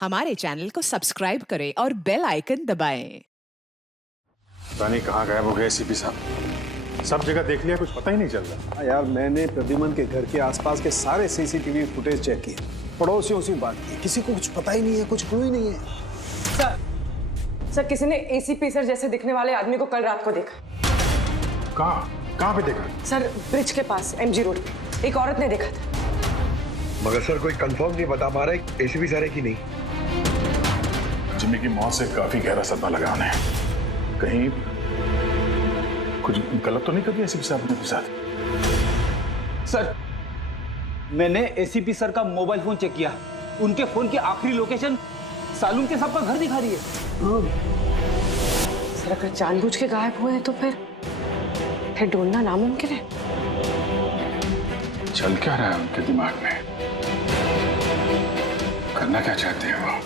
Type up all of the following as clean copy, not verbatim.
हमारे चैनल को सब्सक्राइब करें और बेल आइकन दबाएं। पता नहीं कहाँ गायब हो गए एसीपी साहब। सब जगह देख लिया, कुछ पता ही नहीं चल रहा। हाँ यार, मैंने प्रद्युमन के घर के आसपास के सारे सीसीटीवी फुटेज चेक किए, पड़ोसियों से बात की, किसी को कुछ पता ही नहीं है, कुछ क्लू ही नहीं है। सर किसी ने एसीपी सर जैसे दिखने वाले आदमी को कल रात को देखा। कहाँ पे देखा? सर ब्रिज के पास एमजी रोड पे एक औरत ने देखा था। मगर सर कोई कंफर्म नहीं बता पा रहा है एसीपी सर है कि नहीं। जिम्मी की मौत से काफी गहरा सदमा लगा उन्हें। कहीं कुछ गलत तो नहीं कर दिया एसीपी साहब ने के साथ? सर मैंने एसीपी सर का मोबाइल फोन चेक किया, उनके फोन की आखिरी लोकेशन सालून के साहब का घर दिखा रही है। सर अगर जानबूझ के गायब हुए हैं तो फिर ढूंढना नामुमकिन है। चल क्या रहा है उनके दिमाग में? करना क्या चाहते हैं वो?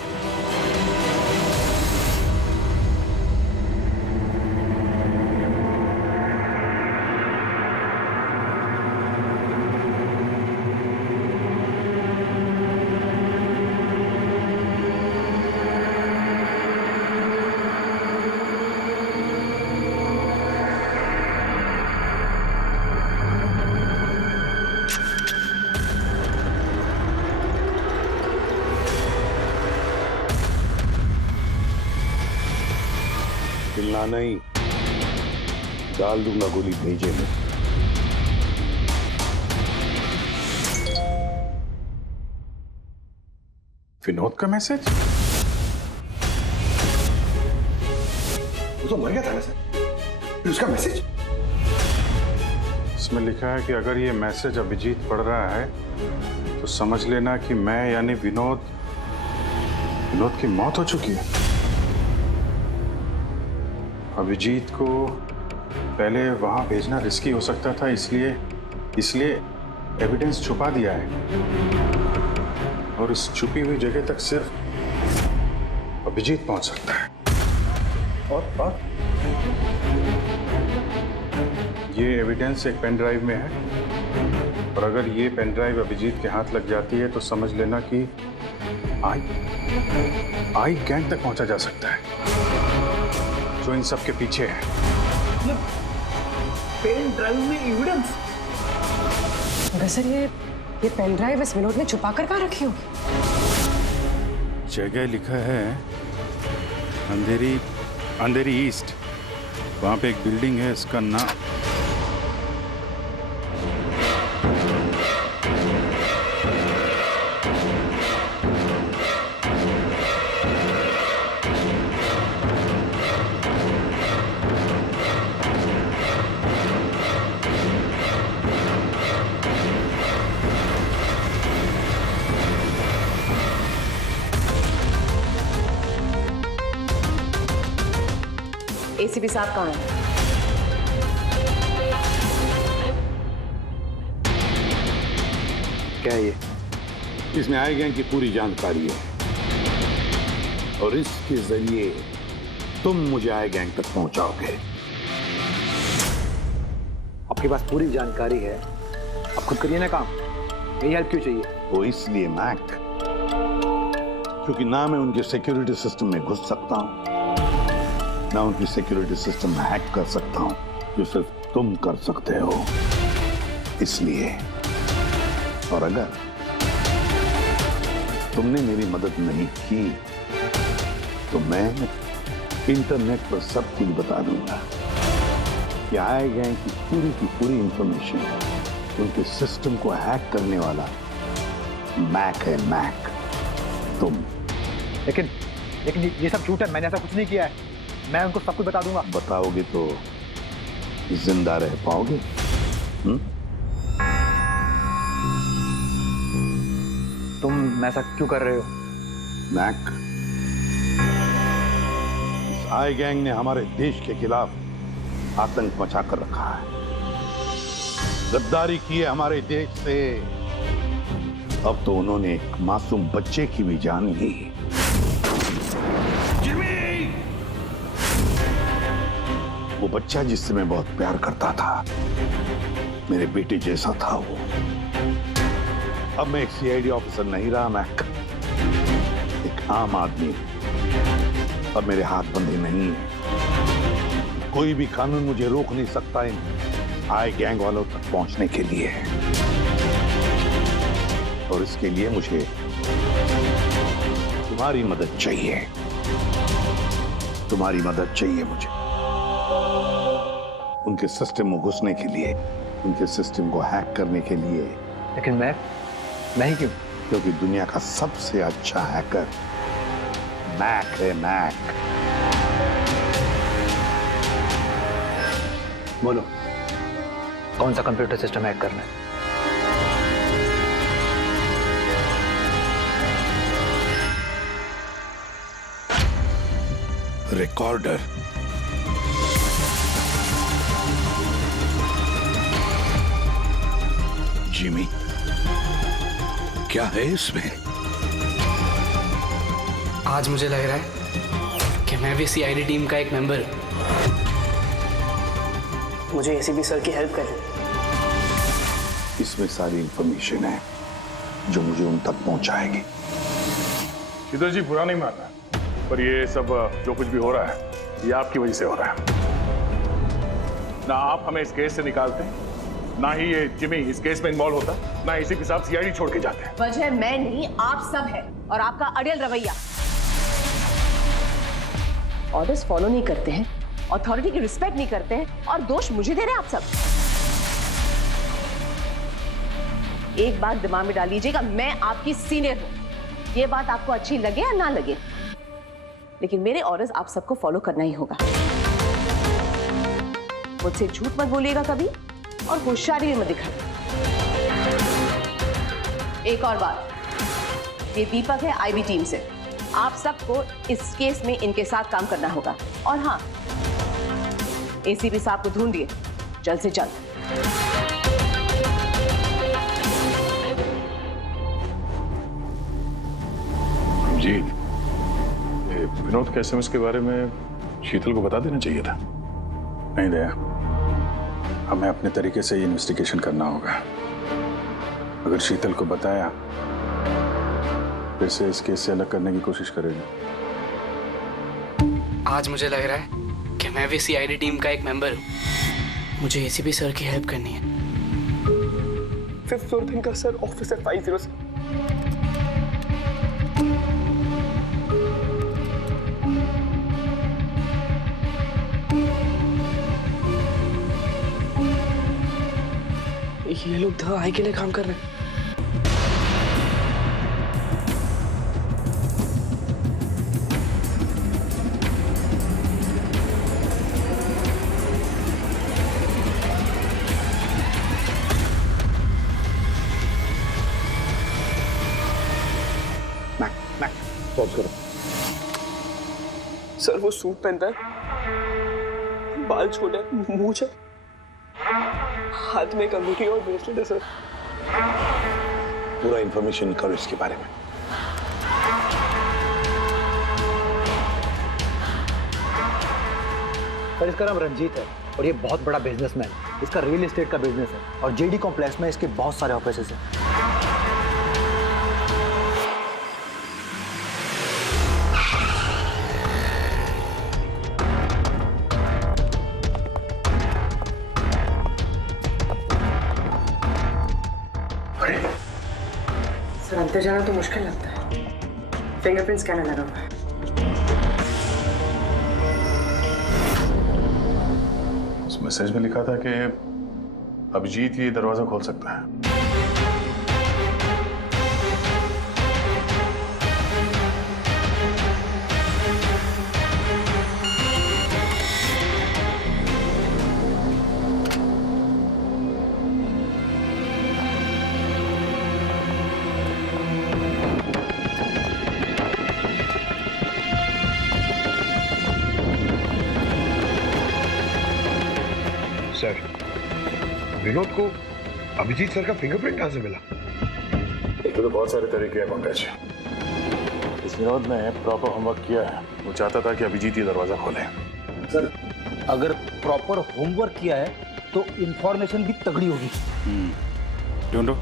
चिल्लाना नहीं, डाल दूंगा गोली भेजे में। विनोद का मैसेज? वो तो मर गया था ना सर, फिर उसका मैसेज। इसमें लिखा है कि अगर ये मैसेज अभिजीत पढ़ रहा है तो समझ लेना कि मैं यानी विनोद की मौत हो चुकी है। अभिजीत को पहले वहां भेजना रिस्की हो सकता था, इसलिए एविडेंस छुपा दिया है और इस छुपी हुई जगह तक सिर्फ अभिजीत पहुंच सकता है। और ये एविडेंस एक पेन ड्राइव में है और अगर ये पेन ड्राइव अभिजीत के हाथ लग जाती है तो समझ लेना कि आई गैंग तक पहुंचा जा सकता है जो इन सब के पीछे है। पेन ड्राइव में एविडेंस? मगर सर ये पेन ड्राइव इस विनोद ने छुपा कर कहाँ रखी होगी? जगह लिखा है अंधेरी ईस्ट। वहां पे एक बिल्डिंग है, इसका नाम एसीपी साहब कहाँ हैं? क्या ये? इसमें आई गैंग की पूरी जानकारी है और इसके जरिए तुम मुझे आई गैंग तक पहुंचाओगे। आपके पास पूरी जानकारी है, आप खुद करिए ना काम। यही हेल्प क्यों चाहिए? वो इसलिए मैक, क्योंकि ना मैं उनके सिक्योरिटी सिस्टम में घुस सकता हूं, ना उनकी सिक्योरिटी सिस्टम हैक कर सकता हूं, जो सिर्फ तुम कर सकते हो। इसलिए और अगर तुमने मेरी मदद नहीं की तो मैं इंटरनेट पर सब कुछ बता दूंगा कि आई गैंग की पूरी इंफॉर्मेशन उनके सिस्टम को हैक करने वाला मैक है। मैक तुम। लेकिन ये सब झूठ है, मैंने ऐसा कुछ नहीं किया है। मैं उनको सब कुछ बता दूंगा। बताओगे तो जिंदा रह पाओगे? तुम ऐसा क्यों कर रहे हो? मैक, इस आई गैंग ने हमारे देश के खिलाफ आतंक मचा कर रखा है, गद्दारी की है हमारे देश से। अब तो उन्होंने एक मासूम बच्चे की भी जान ली। वो बच्चा जिससे मैं बहुत प्यार करता था, मेरे बेटे जैसा था वो। अब मैं एक सीआईडी ऑफिसर नहीं रहा मैक, एक आम आदमी हूं और मेरे हाथ बंधे नहीं है। कोई भी कानून मुझे रोक नहीं सकता इन आई गैंग वालों तक पहुंचने के लिए। और इसके लिए मुझे तुम्हारी मदद चाहिए। तुम्हारी मदद चाहिए मुझे उनके सिस्टम में घुसने के लिए, उनके सिस्टम को हैक करने के लिए। लेकिन मैं ही क्यों? क्योंकि दुनिया का सबसे अच्छा हैकर मैक है, मैक। बोलो, कौन सा कंप्यूटर सिस्टम हैक करना है? रिकॉर्डर। जिमी, क्या है इसमें? आज मुझे लग रहा है कि मैं भी सीआईडी टीम का एक मेंबर हूं। मुझे एसीपी सर की हेल्प करनी। इसमें सारी इंफॉर्मेशन है जो मुझे उन तक पहुंचाएगी। शीतल जी, बुरा नहीं मानना, पर ये सब जो कुछ भी हो रहा है ये आपकी वजह से हो रहा है। ना आप हमें इस केस से निकालते हैं, ना ही ये जिमी इस केस में इन्वॉल्व होता, ना एसीपी साहब सीआईडी छोड़ के जाते हैं। वजह मैं नहीं, आप सब है, और आपका अड़ियल रवैया। ऑर्डर्स फॉलो नहीं करते हैं, अथॉरिटी की रिस्पेक्ट नहीं करते हैं, और दोष मुझे दे रहे हैं आप सब। एक बात दिमाग में डाल लीजिएगा, मैं आपकी सीनियर हूं। ये बात आपको अच्छी लगे या ना लगे, लेकिन मेरे ऑर्डर्स आप सबको फॉलो करना ही होगा। मुझसे झूठ मत बोलिएगा कभी, और होशियारी भी मत दिखाइए। एक और बात, ये दीपक है आईबी टीम से। आप सबको इस केस में इनके साथ काम करना होगा। और हाँ, एसीपी साहब को ढूंढिए जल्द से जल्द। जी, विनोद के एसएमएस के बारे में शीतल को बता देना चाहिए था। नहीं दया, हमें अपने तरीके से ये इन्वेस्टिगेशन करना होगा। अगर शीतल को बताया फिर से इस केस से अलग करने की कोशिश करेगी। आज मुझे लग रहा है कि मैं भी सीआईडी टीम का एक मेंबर हूं। मुझे एसीपी सर की हेल्प करनी है। 5th फ्लोर दिन का सर, ऑफिसर 50। ये लोग द आई के लिए काम कर रहे हैं। पॉज करो। सर वो सूट पहनता है, बाल छोटे, मूंछ है, हाथ में एक अंगूठी और ब्रेसलेट है सर। पूरा इंफॉर्मेशन करो इसके बारे में। सर इसका नाम रंजीत है और ये बहुत बड़ा बिजनेसमैन। इसका रियल एस्टेट का बिजनेस है और जेडी कॉम्प्लेक्स में इसके बहुत सारे ऑफिसेस हैं। सर अंदर जाना तो मुश्किल लगता है। फिंगरप्रिंट स्कैनर लगा हुआ है। उस मैसेज में लिखा था कि अभिजीत ये दरवाजा खोल सकता है। सर, विनोद को अभिजीत सर का फिंगरप्रिंट कहां से मिला? तो बहुत सारे तरीके हैं पंकज। इस विनोद ने प्रॉपर होमवर्क किया है। वो चाहता था कि अभिजीत ये दरवाजा खोले। सर अगर प्रॉपर होमवर्क किया है तो इंफॉर्मेशन भी तगड़ी होगी। ढूंढो।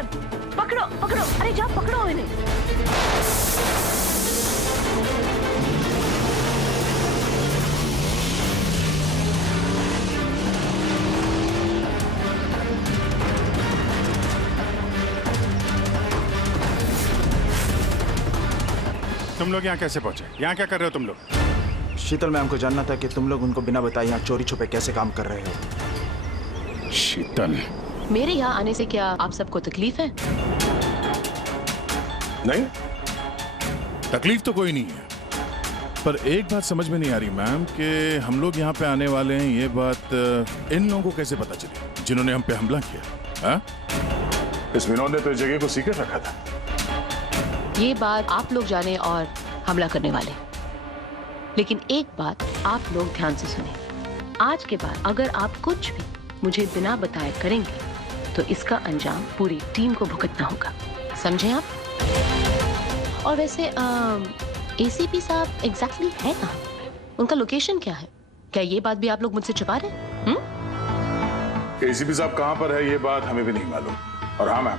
them. पकड़ो पकड़ो, अरे जाओ पकड़ो इन्हें। तुम लोग यहाँ कैसे पहुंचे? यहाँ क्या कर रहे हो तुम लोग? शीतल मैम को जानना था कि तुम लोग उनको बिना बताए यहाँ चोरी छुपे कैसे काम कर रहे हो। शीतल, मेरे यहाँ आने से क्या आप सबको तकलीफ है? नहीं, तकलीफ तो कोई नहीं है, पर एक बात समझ में नहीं आ रही मैम कि हम लोग यहाँ पे आने वाले हैं, ये बात इन लोगों को कैसे पता चली जिन्होंने हम पे हमला किया? हाँ? इस विनोद ने तो इस जगह को सीक्रेट रखा था। ये बात आप लोग जाने और हमला करने वाले, लेकिन एक बात आप लोग ध्यान से सुने। आज के बाद अगर आप कुछ भी मुझे बिना बताए करेंगे तो इसका अंजाम पूरी टीम को भुगतना होगा, समझे आप? और वैसे एसीपी साहब एग्जैक्टली है कहाँ? उनका लोकेशन क्या है? क्या ये बात भी आप लोग मुझसे छुपा रहे हैं? एसीपी साहब कहाँ पर है ये बात हमें भी नहीं मालूम। और हाँ मैम,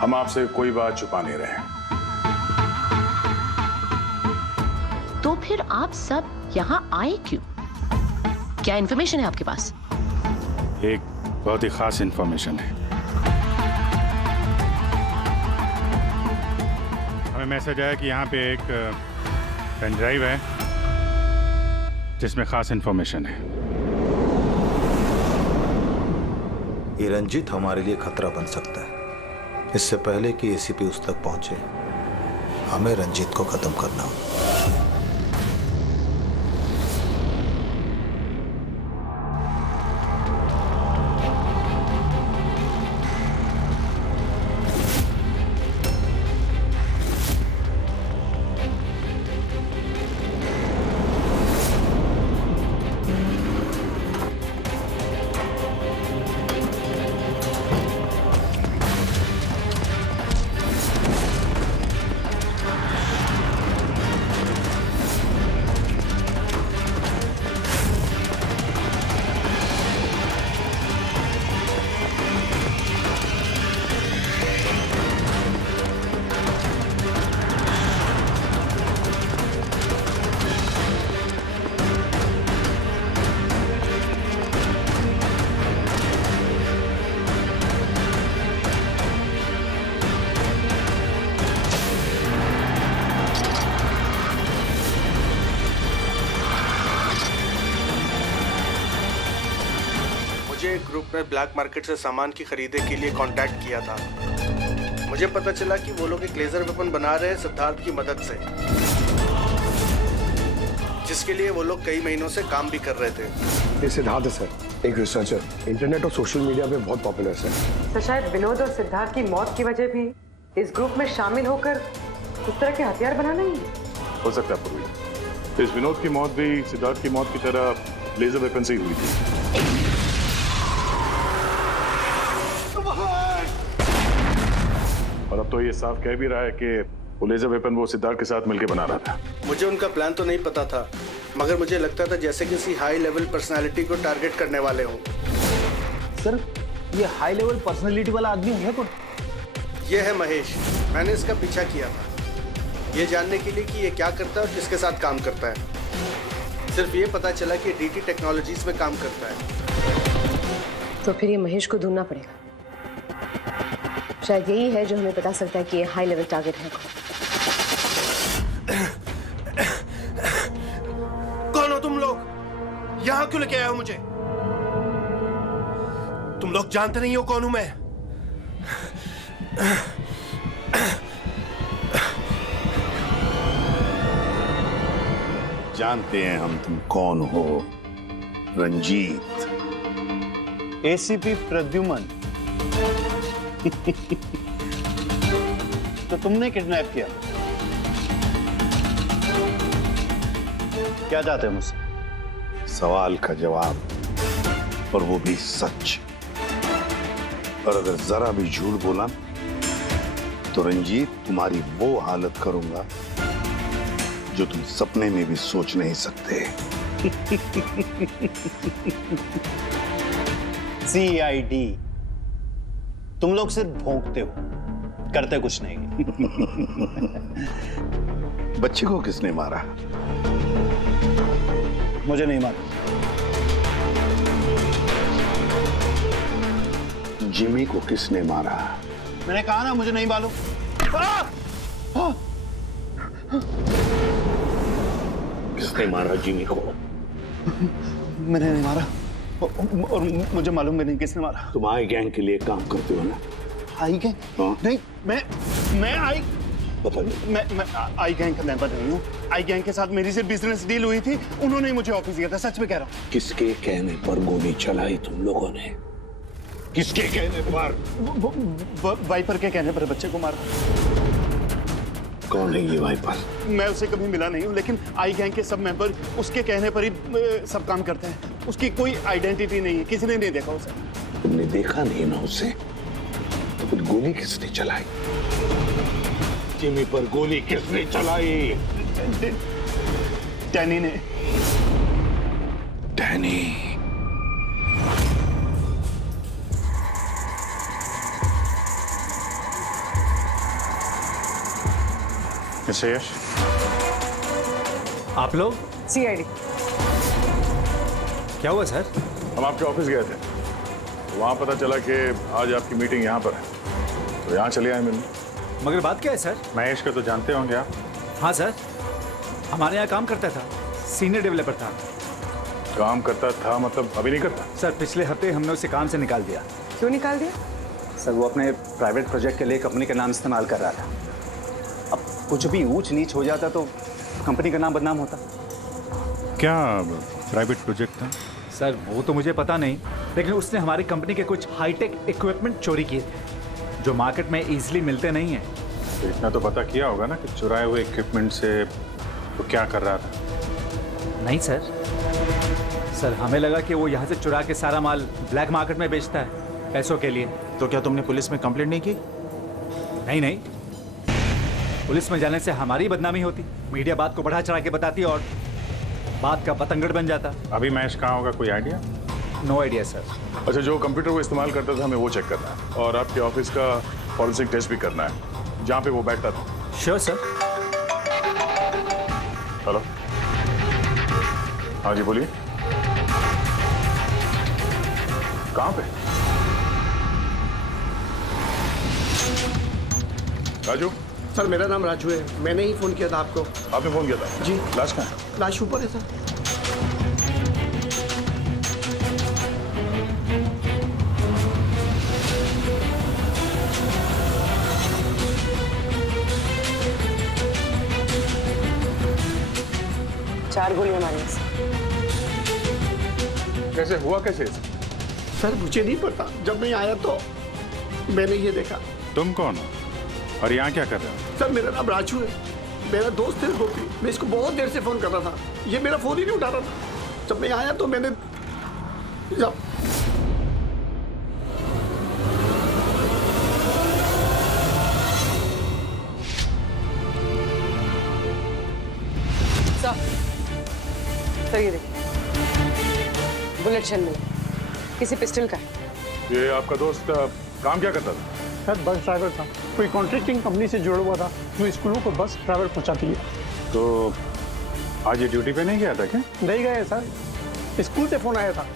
हम आपसे कोई बात छुपा नहीं रहे हैं। तो फिर आप सब यहाँ आए क्यों? क्या इन्फॉर्मेशन है आपके पास? एक बहुत ही खास इंफॉर्मेशन है। हमें मैसेज आया कि यहाँ पे एक पेन ड्राइव है जिसमें खास इंफॉर्मेशन है। ये रंजीत हमारे लिए खतरा बन सकता है। इससे पहले कि एसीपी उस तक पहुंचे, हमें रंजीत को खत्म करना होगा। ग्रुप ने ब्लैक मार्केट से सामान की खरीदे के लिए कांटेक्ट किया था। मुझे पता चला कि वो लोग एक लेजर वेपन बना रहे हैं सिद्धार्थ की मदद से, जिसके लिए वो लोग कई महीनों से काम भी कर रहे थे। ये सिद्धार्थ है सर, एक रिसर्चर, इंटरनेट और सोशल मीडिया पे बहुत पॉपुलर है सर। तो शायद विनोद और सिद्धार्थ की मौत की वजह भी इस ग्रुप में शामिल होकर इस तरह के हथियार बनाना ही है। हो सकता है पूर्वी, इस विनोद की मौत भी सिद्धार्थ की मौत की तरह लेजर वेपन से ही हुई थी। और अब तो ये साफ कह भी रहा है कि वो लेजर वेपन वो सिद्धार्थ के साथ मिलकर बना रहा था। मुझे उनका प्लान तो नहीं पता था, मगर मुझे लगता था जैसे किसी हाई लेवल पर्सनालिटी को टारगेट करने वाले हों। सर, ये हाई लेवल पर्सनालिटी वाला आदमी है कौन? ये है महेश। मैंने इसका पीछा किया था ये जानने के लिए कि ये क्या करता है और किसके साथ काम करता है। सिर्फ ये पता चला कि डीटी टेक्नोलॉजीज में काम करता है। तो फिर ये महेश को ढूंढना पड़ेगा। शायद यही है जो हमें बता सकता है कि ये हाई लेवल टारगेट है। कौन हो तुम लोग? यहाँ क्यों लेके आए हो मुझे? तुम लोग जानते नहीं हो कौन हूं मैं। जानते हैं हम तुम कौन हो, रंजीत। एसीपी प्रद्युमन। तो तुमने किडनैप किया? क्या चाहते हो मुझसे? सवाल का जवाब, और वो भी सच। और अगर जरा भी झूठ बोला तो रंजीत तुम्हारी वो हालत करूंगा जो तुम सपने में भी सोच नहीं सकते। CID तुम लोग सिर्फ भौंकते हो, करते कुछ नहीं। बच्चे को किसने मारा? मुझे नहीं मालूम। जिमी को किसने मारा? मैंने कहा ना मुझे नहीं मालूम। किसने मारा जिमी को? मैंने नहीं मारा और मुझे मालूम भी नहीं किसने मारा। तुम आई गैंग के लिए काम करते हो ना? आई गैंग? नहीं, मैं आई पता नहीं। मैं आई गैंग का मेंबर नहीं हूँ। आई गैंग के साथ मेरी सिर्फ बिजनेस डील हुई थी, उन्होंने ही मुझे ऑफिस दिया था, सच में कह रहा हूँ। किसके कहने पर गोली चलाई तुम लोगों ने? किसके कहने पर? वाइपर के कहने पर बच्चे को मारा। कौन है ये वाइपर? मैं उसे कभी मिला नहीं हूँ, लेकिन आई गैंग के सब मेंबर उसके कहने पर ही सब काम करते हैं। उसकी कोई आइडेंटिटी नहीं है, किसी ने नहीं देखा उसे। तुमने देखा नहीं ना उसे? तो फिर गोली किसने चलाई? जिमी पर गोली किसने चलाई? डैनी ने। डैनी? मिस्टर यश, आप लोग? सीआईडी। क्या हुआ सर? हम आपके ऑफिस गए थे, वहां पता चला कि आज आपकी मीटिंग यहाँ पर है, तो यहाँ चले आए मिलने। मगर बात क्या है सर? महेश को तो जानते होंगे आप? हाँ सर, हमारे यहाँ काम करता था, सीनियर डेवलपर था। काम करता था मतलब अभी नहीं करता? सर पिछले हफ्ते हमने उसे काम से निकाल दिया। क्यों निकाल दिया? सर वो अपने प्राइवेट प्रोजेक्ट के लिए कंपनी का नाम इस्तेमाल कर रहा था। अब कुछ भी ऊंच नीच हो जाता तो कंपनी का नाम बदनाम होता। क्या प्राइवेट प्रोजेक्ट था? सर वो तो मुझे पता नहीं, लेकिन उसने हमारी कंपनी के कुछ हाईटेक इक्विपमेंट चोरी किए थे जो मार्केट में इजीली मिलते नहीं हैं। तो इतना तो पता किया होगा ना कि चुराए हुए इक्विपमेंट से वो क्या कर रहा था? नहीं सर, हमें लगा कि वो यहाँ से चुरा के सारा माल ब्लैक मार्केट में बेचता है पैसों के लिए। तो क्या तुमने पुलिस में कंप्लेंट नहीं की? नहीं, पुलिस में जाने से हमारी बदनामी होती, मीडिया बात को बढ़ा चढ़ा के बताती और बात का पतंगड़ बन जाता। अभी महेश कहाँ होगा, कोई आइडिया? No idea sir. अच्छा, जो कंप्यूटर वो इस्तेमाल करता था हमें वो चेक करना है और आपके ऑफिस का फॉरेंसिक टेस्ट भी करना है जहाँ पे वो बैठता था। Sure sir. हेलो, हाँ जी बोलिए, कहाँ पे? राजू? सर मेरा नाम राजू है, मैंने ही फोन किया था आपको। आपने फोन किया था? जी। लाश कहाँ है? लाश ऊपर है सर। चार गोलियां मारी। कैसे हुआ, कैसे? सर मुझे नहीं पता, जब मैं आया तो मैंने ये देखा। तुम कौन हो और यहाँ क्या कर रहे हो? सर मेरा नाम राजू है, मेरा दोस्त है गोपी। मैं इसको बहुत देर से फोन कर रहा था, ये मेरा फोन ही नहीं उठा रहा था। जब मैं आया तो मैंने सर ये देखिए, बुलेट शेल मिला, किसी पिस्टल का है। ये आपका दोस्त काम क्या करता था? सर बस ड्राइवर था, कोई कॉन्ट्रैक्टिंग कंपनी से जुड़ा हुआ था जो स्कूलों को बस ड्राइवर पहुंचाती है। तो आज ये ड्यूटी पे नहीं गया था क्या? नहीं गए सर, स्कूल से फोन आया था,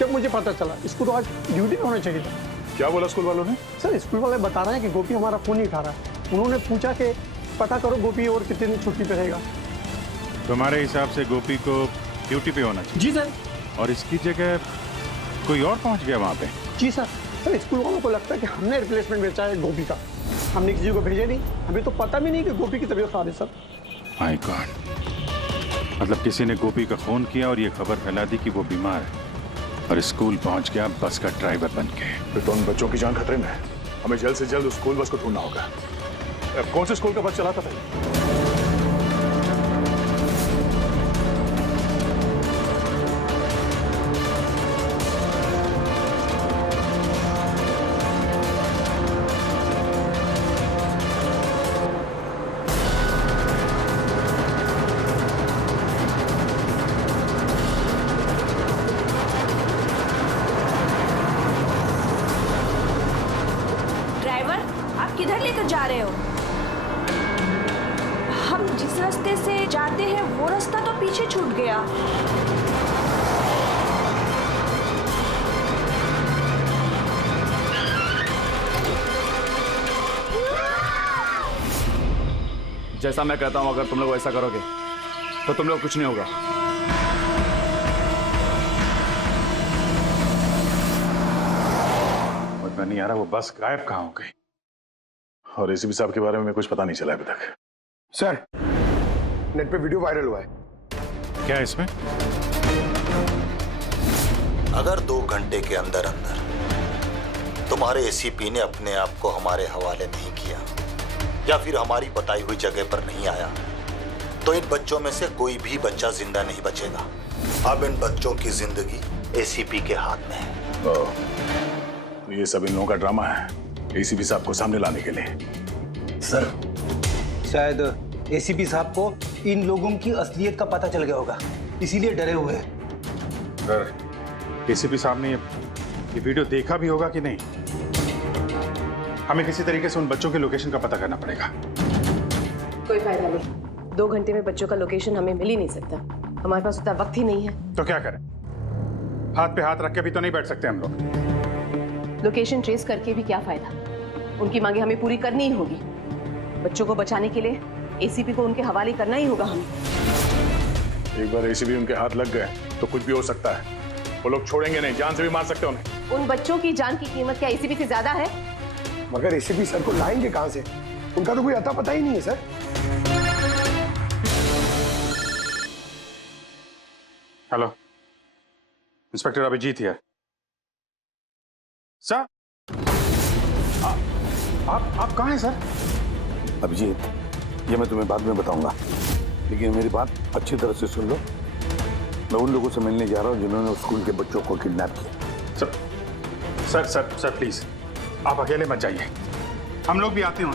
जब मुझे पता चला इसको तो आज ड्यूटी पे होना चाहिए था। क्या बोला स्कूल वालों ने? सर स्कूल वाले बता रहे हैं कि गोपी हमारा फोन नहीं उठा रहा है। उन्होंने पूछा कि पता करो गोपी और कितने दिन छुट्टी पे रहेगा। तुम्हारे हिसाब से गोपी को ड्यूटी पे होना चाहिए? जी सर। और इसकी जगह कोई और पहुंच गया वहाँ पे? जी सर। सर स्कूल वालों को लगता है कि हमने रिप्लेसमेंट बेचा है गोपी का, हमने किसी को भेजा नहीं, हमें तो पता भी नहीं कि गोपी की तबीयत खराब है सर। माय गॉड, मतलब किसी ने गोपी का फोन किया और ये खबर फैला दी कि वो बीमार है और स्कूल पहुंच गया बस का ड्राइवर बन के। फिर तो उन बच्चों की जान खतरे में है, हमें जल्द से जल्द उस स्कूल बस को ढूंढना होगा। कौन से स्कूल का बस चलाता था? आप किधर लेकर जा रहे हो? हम जिस रास्ते से जाते हैं वो रास्ता तो पीछे छूट गया। जैसा मैं कहता हूं, अगर तुम लोग ऐसा करोगे तो तुम लोग कुछ नहीं होगा। मुझे नहीं आ रहा वो बस गायब कहाँ हो गई, और एसीपी साहब के बारे में कुछ पता नहीं चला अभी तक। सर, नेट पे वीडियो वायरल हुआ है। क्या है इसमें? अगर 2 घंटे के अंदर अंदर तुम्हारे एसीपी ने अपने आप को हमारे हवाले नहीं किया या फिर हमारी बताई हुई जगह पर नहीं आया, तो इन बच्चों में से कोई भी बच्चा जिंदा नहीं बचेगा। अब इन बच्चों की जिंदगी एसीपी के हाथ में है। तो ये सब इन लोगों का ड्रामा है एसीपी साहब को सामने लाने के लिए। सर, शायद एसीपी साहब को इन लोगों की असलियत का पता चल गया होगा, इसीलिए डरे हुए हैं। सर, एसीपी साहब ने ये वीडियो देखा भी होगा कि नहीं? हमें किसी तरीके से उन बच्चों के लोकेशन का पता करना पड़ेगा। कोई फायदा नहीं, 2 घंटे में बच्चों का लोकेशन हमें मिल ही नहीं सकता। हमारे पास उतना वक्त ही नहीं है। तो क्या करें? हाथ पे हाथ रख के भी तो नहीं बैठ सकते हम लोग। लोकेशन ट्रेस करके भी क्या फायदा? उनकी मांगे हमें पूरी करनी ही होगी। बच्चों को बचाने के लिए एसीपी को उनके हवाले करना ही होगा हमें। एक बार एसीपी उनके हाथ लग गए तो कुछ भी हो सकता है। वो लोग छोड़ेंगे नहीं, जान से भी मार सकते उन्हें। उन बच्चों की जान की कीमत क्या एसीपी से ज्यादा है? मगर एसीपी सर को लाएंगे कहां से? उनका तो कोई अता पता ही नहीं है sir. Hello, inspector Abhijeet here. Sir, आप कहाँ हैं सर? अभिजीत, ये मैं तुम्हें बाद में बताऊंगा, लेकिन मेरी बात अच्छी तरह से सुन लो। मैं उन लोगों से मिलने जा रहा हूँ जिन्होंने उस स्कूल के बच्चों को किडनैप किया। सर प्लीज, आप अकेले मत जाइए, हम लोग भी आते हैं।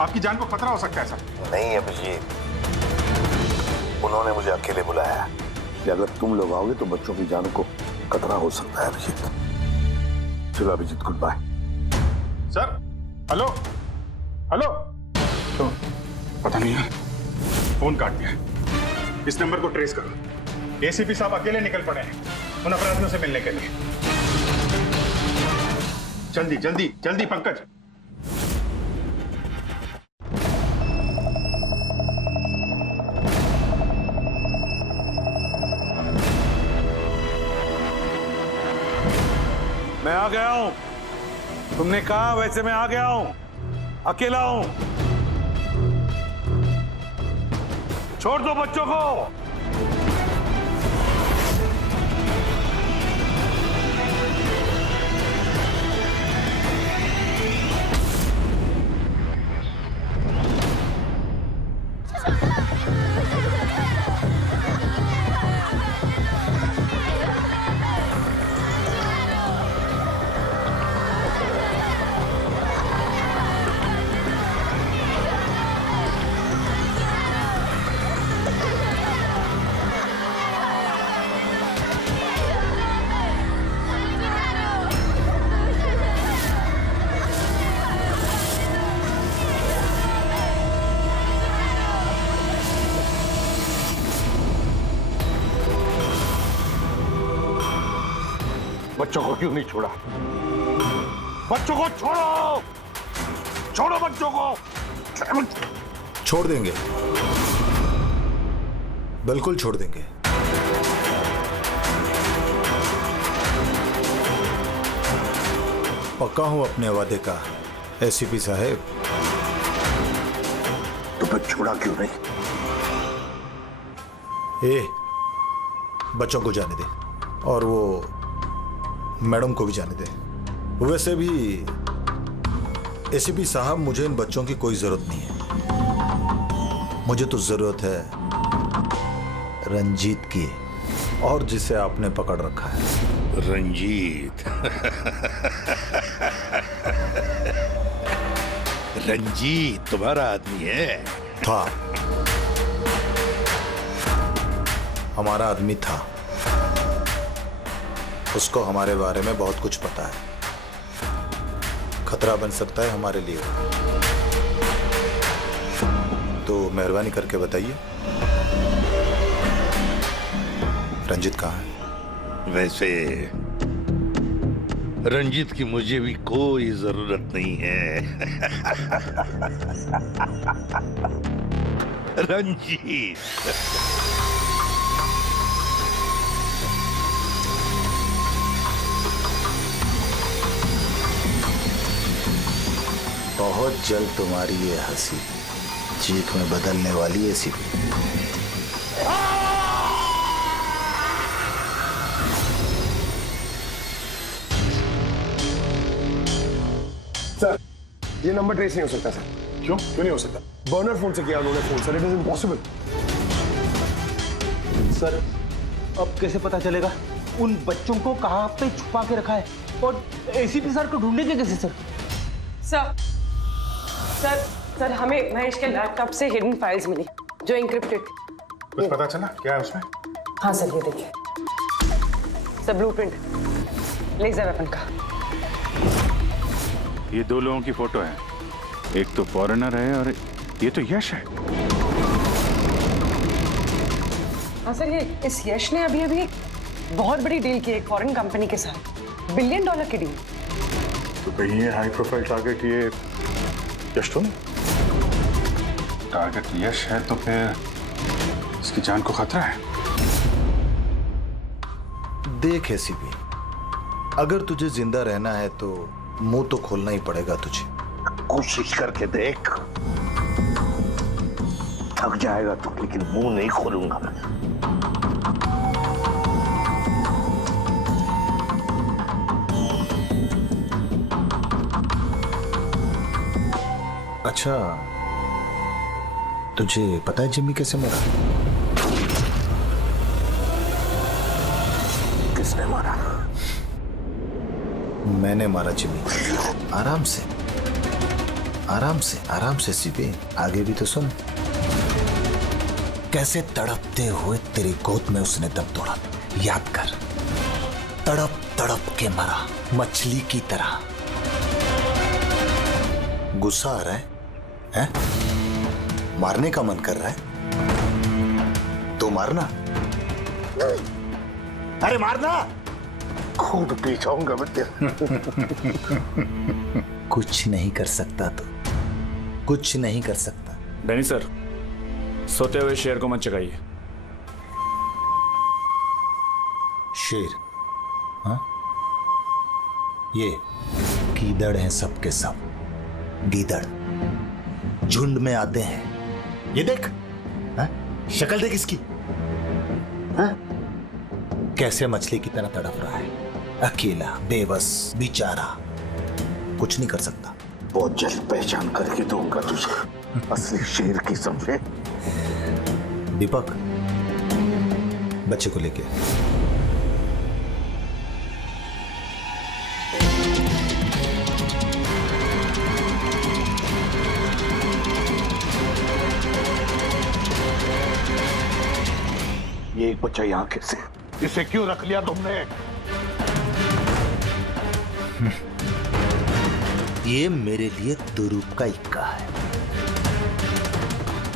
आपकी जान को खतरा हो सकता है सर। नहीं अभिजीत, उन्होंने मुझे अकेले बुलाया है कि अगर तुम लोग आओगे तो बच्चों की जान को खतरा हो सकता है। अभिजीत, चलो Abhijeet, good bye. Sir, hello hello, तो पता नहीं है, फोन काट दिया। इस नंबर को ट्रेस करो। एसीपी साहब अकेले निकल पड़े हैं उन अपराधियों से मिलने के लिए। जल्दी जल्दी जल्दी पंकज। मैं आ गया हूं। तुमने कहा वैसे मैं आ गया हूं। अकेला हूं। छोड़ दो बच्चों को। बच्चों को क्यों नहीं छोड़ा? बच्चों को छोड़ो, छोड़ो बच्चों को। छोड़ देंगे, बिल्कुल छोड़ देंगे। पक्का हूं अपने वादे का एसीपी साहब। तो फिर छोड़ा क्यों नहीं? बच्चों को जाने दे और वो मैडम को भी जाने दे। वैसे भी एसीपी साहब, मुझे इन बच्चों की कोई जरूरत नहीं है। मुझे तो जरूरत है रंजीत की, और जिसे आपने पकड़ रखा है। रंजीत। रंजीत तुम्हारा आदमी है? था, हमारा आदमी था। उसको हमारे बारे में बहुत कुछ पता है, खतरा बन सकता है हमारे लिए, तो मेहरबानी करके बताइए रंजीत कहाँ है? वैसे रंजीत की मुझे भी कोई जरूरत नहीं है। रंजीत बहुत जल्द तुम्हारी ये हंसी चीख में बदलने वाली है सीपी। सर, ये नंबर ट्रेस नहीं हो सकता सर। क्यों नहीं हो सकता? बर्नर फोन से किया उन्होंने phone sir, it is impossible. Sir, अब कैसे पता चलेगा उन बच्चों को कहाँ पे छुपा के रखा है, और एसीपी सर को ढूंढेंगे कैसे सर? सर हमें महेश के लैपटॉप से हिडन फाइल्स मिली जो इंक्रिप्टेड थी। कुछ पता चला क्या है उसमें? हाँ सर, ये देखिए सर, ब्लूप्रिंट लेजर वेपन का। ये दो लोगों की फोटो है, एक तो फॉरेनर है और ये तो यश है। हाँ सर, ये इस यश ने अभी बहुत बड़ी डील की एक फॉरेन कंपनी के साथ, $1 बिलियन की डील। तो कहीं ये हाई प्रोफाइल टारगेट ये यश तो नहीं? टारगेट यश है तो फिर इसकी जान को खतरा है। देख एसीपी, अगर तुझे जिंदा रहना है तो मुंह तो खोलना ही पड़ेगा तुझे। कोशिश करके देख, थक जाएगा तो, लेकिन मुंह नहीं खोलूंगा मैं। अच्छा, तुझे पता है जिम्मी कैसे मरा? किसने मारा? मैंने मारा जिम्मी। आराम से आराम से सीपी, आगे भी तो सुन। कैसे तड़पते हुए तेरी गोद में उसने दम तोड़ा, याद कर। तड़प तड़प के मरा, मछली की तरह। गुस्सा आ रहा है? मारने का मन कर रहा है तो मारना। अरे मारना, खूब पी जाऊंगा मैं तेरा। कुछ नहीं कर सकता तो, कुछ नहीं कर सकता। डैनी सर, सोते हुए शेर को मत जगाइए। शेर? हाँ, ये गीदड़ हैं सबके सब। गीदड़ झुंड में आते हैं। ये देख, शक्ल देख इसकी, कैसे मछली की तरह तड़प रहा है, अकेला, बेबस, बेचारा, कुछ नहीं कर सकता। बहुत जल्द पहचान करके दूंगा तुझे असली शेर की, समझे? दीपक, बच्चे को लेके ये एक बच्चा यहाँ कैसे? इसे क्यों रख लिया तुमने? ये मेरे लिए दुरूप का इक्का है।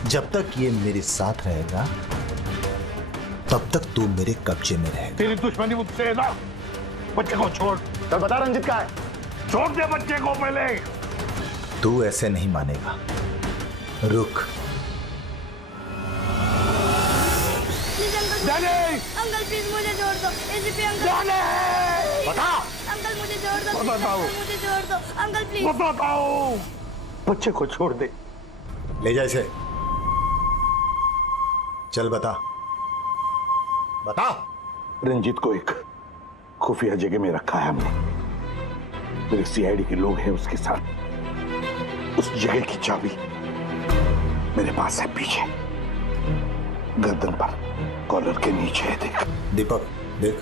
जब तक ये मेरे साथ रहेगा तब तक तू मेरे कब्जे में रहेगा। तेरी दुश्मनी मुझसे है ना? बच्चे को छोड़। चल बता रंजित कहाँ है? छोड़ दे बच्चे को पहले। तू ऐसे नहीं मानेगा, रुक। अंकल प्लीज मुझे छोड़ दो, एसीपी अंकल। बता। अंकल मुझे छोड़ दो, बताओ। मुझे छोड़ दो अंकल प्लीज। बताओ। बच्चे को छोड़ दे। ले जा इसे। चल बता। रंजीत को एक खुफिया जगह में रखा है हमने। मेरे सीआईडी के लोग हैं उसके साथ। उस जगह की चाबी मेरे पास है, पीछे गर्दन पर कॉलर के नीचे है। देख दीपक, देख।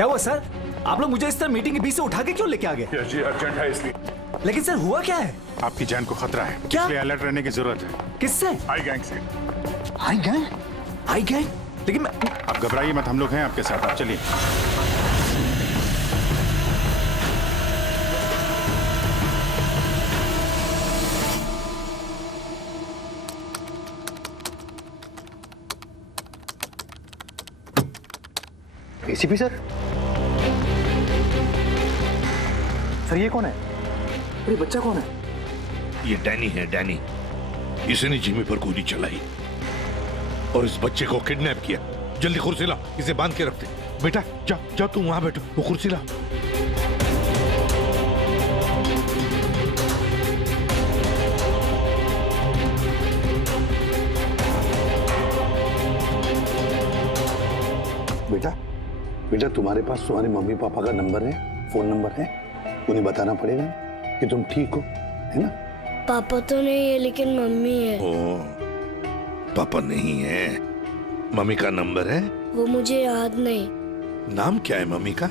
क्या हुआ सर? आप लोग मुझे इस तरह मीटिंग के बीच से उठा के क्यों लेके आ गए? यश जी अर्जेंट है इसलिए। लेकिन सर हुआ क्या है? आपकी जान को खतरा है, क्या? इसलिए अलर्ट रहने की जरूरत है। किससे? आई गैंग से। आई गैंग? आई गैंग? लेकिन आप घबराइए मत, हम लोग हैं आपके साथ, आप चलिए। ACP sir? सर ये कौन है? अरे बच्चा कौन है? ये डैनी है, डैनी। इसने जिमी पर गोली चलाई और इस बच्चे को किडनैप किया। जल्दी कुर्सी ला, इसे बांध के रखते। बेटा जा जा, तू वहां बैठो, वो कुर्सी ला। बेटा बेटा, तुम्हारे पास तुम्हारे मम्मी पापा का नंबर है, फोन नंबर है? उन्हें बताना पड़ेगा कि तुम ठीक हो, है ना? पापा तो नहीं है लेकिन मम्मी है। ओ, पापा नहीं है, मम्मी का नंबर है? वो मुझे याद नहीं। नाम क्या है मम्मी का?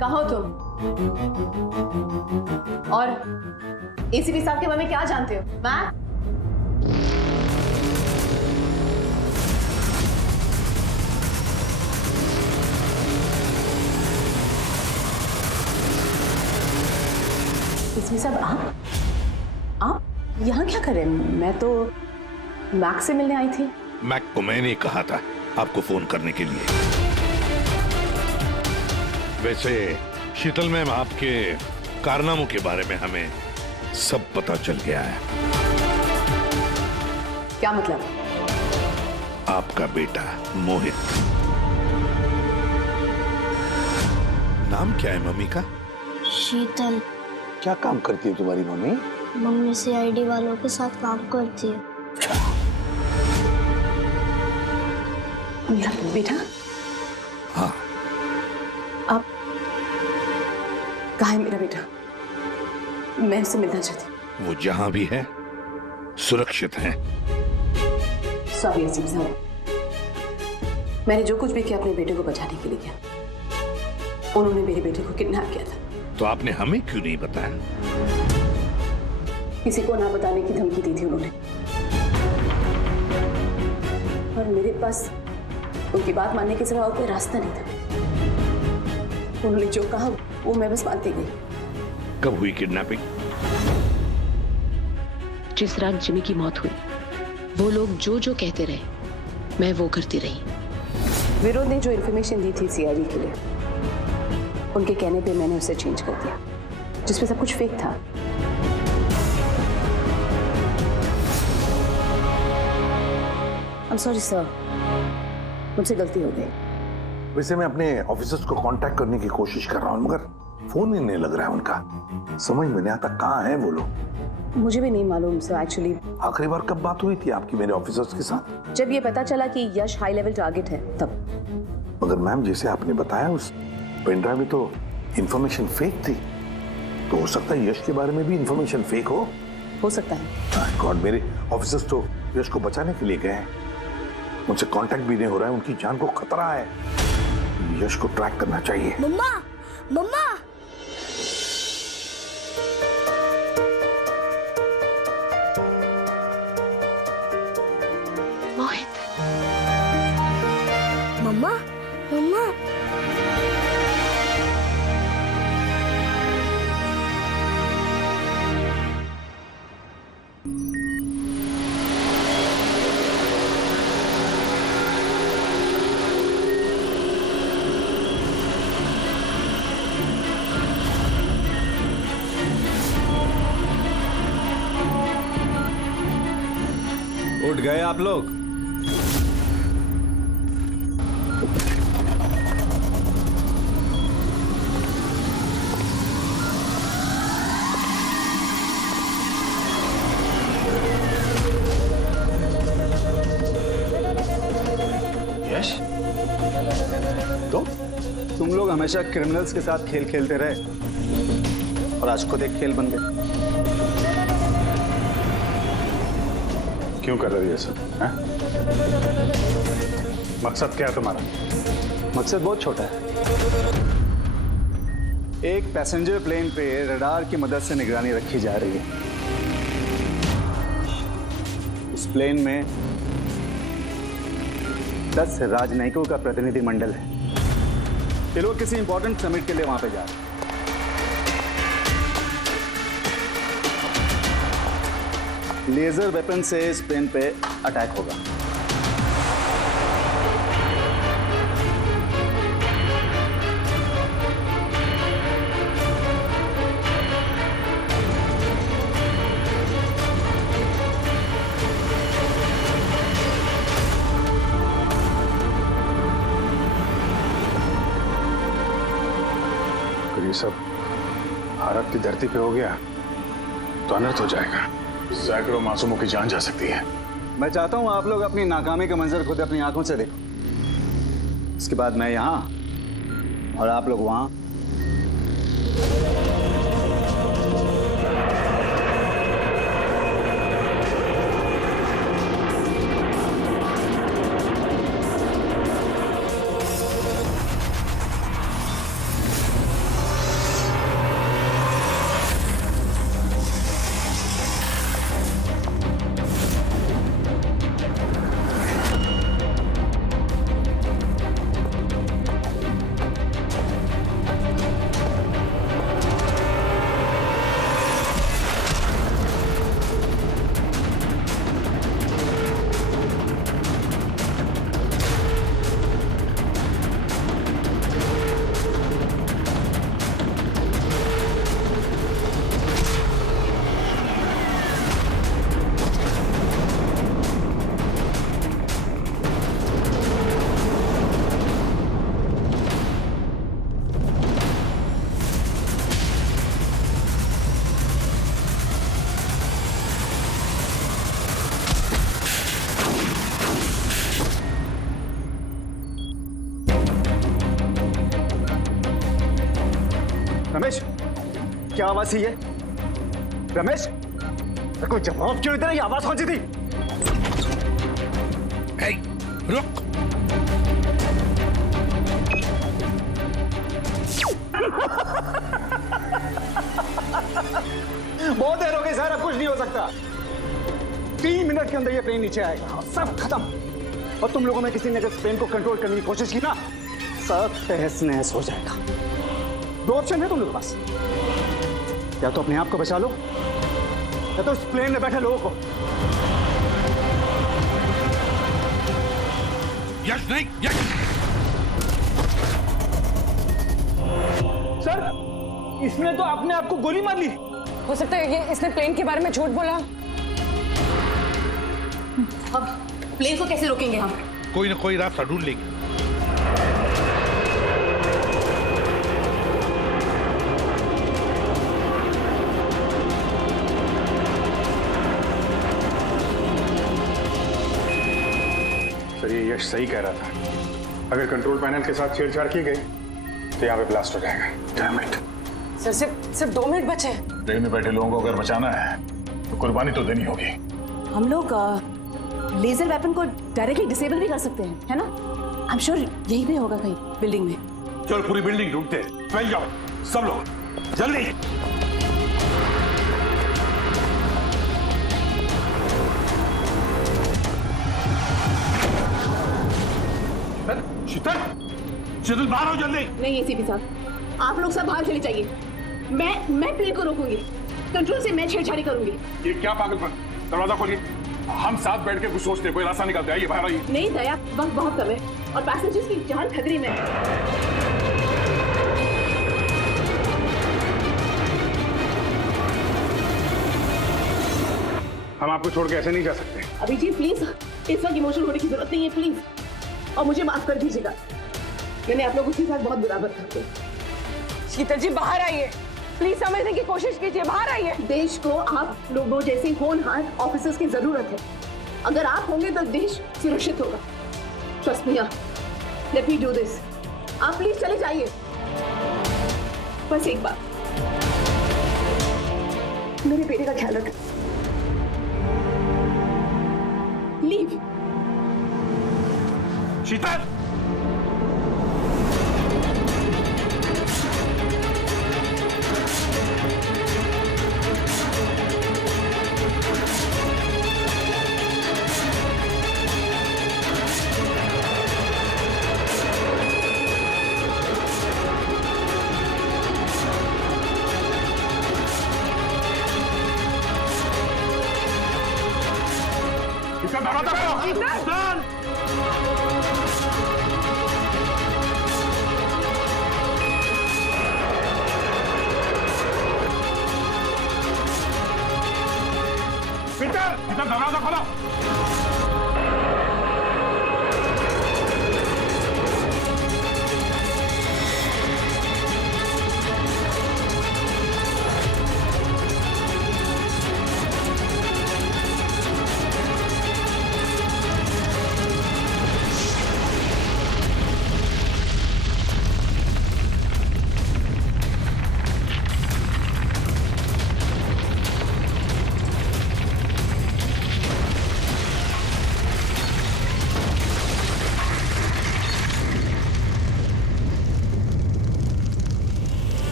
कहाँ हो तुम? और एसीपी साहब के बारे में क्या जानते हो? मैट? एसीपी साहब आप यहाँ क्या कर रहे हैं? मैं तो मैक से मिलने आई थी। मैक को मैंने कहा था आपको फोन करने के लिए। वैसे शीतल मैम, आपके कारनामों के बारे में हमें सब पता चल गया है। क्या मतलब? आपका बेटा मोहित। नाम क्या है मम्मी का? शीतल। क्या काम करती है तुम्हारी मम्मी? मम्मी सीआईडी वालों के साथ काम करती है। मेरा बेटा? हाँ। आप कहाँ है मेरा बेटा? मैं उससे मिलना चाहती हूँ। वो जहां भी है सुरक्षित है। सॉरी एसीपी साहब, मैंने जो कुछ भी किया अपने बेटे को बचाने के लिए किया। उन्होंने मेरे बेटे को किडनैप किया था। तो आपने हमें क्यों नहीं बताया? किसी को ना बताने की धमकी दी थी उन्होंने, और मेरे पास उनकी बात मानने के सिवा और कोई रास्ता नहीं था। उन्होंने जो कहा वो मैं बस मानती गई। कब हुई किडनैपिंग? जिस रात जिमी की मौत हुई, वो लोग जो जो कहते रहे मैं वो करती रही। विरोध ने जो इन्फॉर्मेशन दी थी सीआईडी के लिए, उनके कहने पे मैंने उसे चेंज कर दिया, जिसमें सब कुछ फेक था। I'm sorry sir, मुझसे गलती हो गई। वैसे मैं अपने ऑफिसर्स को कांटेक्ट करने की कोशिश कर रहा हूँ, मगर फोन ही नहीं लग रहा है उनका। समझ में नहीं आता कहाँ है वो लोग। मुझे भी नहीं मालूम सर एक्चुअली। आखिरी बार कब बात हुई थी आपकी मेरे ऑफिसर्स के साथ? जब ये पता चला कि यश हाई लेवल टारगेट है तब। मगर मैम, जैसे आपने बताया उस पेन ड्राइव में तो इंफॉर्मेशन फेक थी, तो हो सकता है यश के बारे में भी इंफॉर्मेशन फेक हो सकता है। गॉड, मेरे ऑफिसर्स तो यश को बचाने के लिए गए हैं, उनसे कांटेक्ट भी नहीं हो रहा है, उनकी जान को खतरा है। यश को ट्रैक करना चाहिए। मम्मा, मम्मा। मोहित। मम्मा, मम्मा। उठ गए आप लोग? यश, तो तुम लोग हमेशा क्रिमिनल्स के साथ खेल खेलते रहे। और आज खुद एक खेल बन गए। क्यों कर रहे हो ये सब? मकसद क्या है तुम्हारा? मकसद बहुत छोटा है। एक पैसेंजर प्लेन पे रडार की मदद से निगरानी रखी जा रही है। उस प्लेन में 10 राजनयिकों का प्रतिनिधि मंडल है। ये लोग किसी इंपॉर्टेंट समिट के लिए वहां पे जा रहे हैं। लेजर वेपन से इस प्लेन पे अटैक होगा। अगर ये सब भारत की धरती पे हो गया तो अनर्थ हो जाएगा। सैकड़ों मासूमों की जान जा सकती है। मैं चाहता हूं आप लोग अपनी नाकामी का मंजर खुद अपनी आंखों से देखो। उसके बाद मैं यहां और आप लोग वहां। रमेश, क्या आवाज थी ये? रमेश, कोई जवाब क्यों इतना? ये आवाज कौन सी थी? रुक। बहुत देर हो गई सर, अब कुछ नहीं हो सकता। 3 मिनट के अंदर ये प्लेन नीचे आएगा और सब खत्म। और तुम लोगों में किसी ने अगर प्लेन को कंट्रोल करने की कोशिश की ना, सब तहस नहस हो जाएगा। 2 ऑप्शन है तुम लोगों के पास, या तो अपने आप को बचा लो या तो उस प्लेन में बैठे लोगों को। यश नहीं, यश। सर, इसने तो अपने आप को गोली मार ली। हो सकता है ये इसने प्लेन के बारे में झूठ बोला। अब प्लेन को कैसे रोकेंगे हम? कोई ना कोई रास्ता ढूंढ लेंगे। सर, ये यश सही कह रहा था। अगर कंट्रोल पैनल के साथ छेड़छाड़ की गई तो यहाँ पे ब्लास्ट हो जाएगा। Damn it. सर, सिर्फ 2 मिनट बचे हैं। ट्रेन में बैठे लोगों को अगर बचाना है तो कुर्बानी तो देनी होगी। हम लोग लेजर वेपन को डायरेक्टली डिसेबल भी कर सकते हैं, है ना? आई एम श्योर यही पे होगा कहीं बिल्डिंग में। चल, पूरी बिल्डिंग ढूंढते हैं। फैल जाओ सब लोग, जल्दी। शीतल, शीतल बाहर हो जल्दी। नहीं एसीपी साहब, आप लोग सब बाहर चले जाइए। मैं प्लेन को रोकूंगी, कंट्रोल से मैं छेड़छाड़ी करूंगी। ये क्या पागलपन? दरवाजा खोलिए। हम साथ बैठ के कुछ सोचते हैं, कोई रास्ता निकालते हैं। आइए बाहर आइए। नहीं दया, वक्त बहुत कम है और पैसेंजर्स की जान खतरे में है। हम आपको छोड़ के ऐसे नहीं जा सकते। अभिजीत प्लीज, इस वक्त इमोशनल होने की जरूरत नहीं है प्लीज, और मुझे माफ कर दीजिएगा। मैंने आप लोगों के साथ बहुत बुरा बर्ताव किया। शीतल जी बाहर आइए, प्लीज समझने की कोशिश कीजिए। बाहर आइए। देश को आप लोगों जैसे होनहार ऑफिसर्स की जरूरत है। अगर आप होंगे तो देश सुरक्षित होगा। Trust me, let me do this. आप प्लीज चले जाइए। बस एक बार। मेरे बेटे का ख्याल रख। लीव। शीतल, दरवाजा खोलो।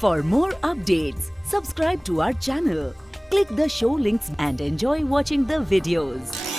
For more updates, subscribe to our channel, click the show links and enjoy watching the videos.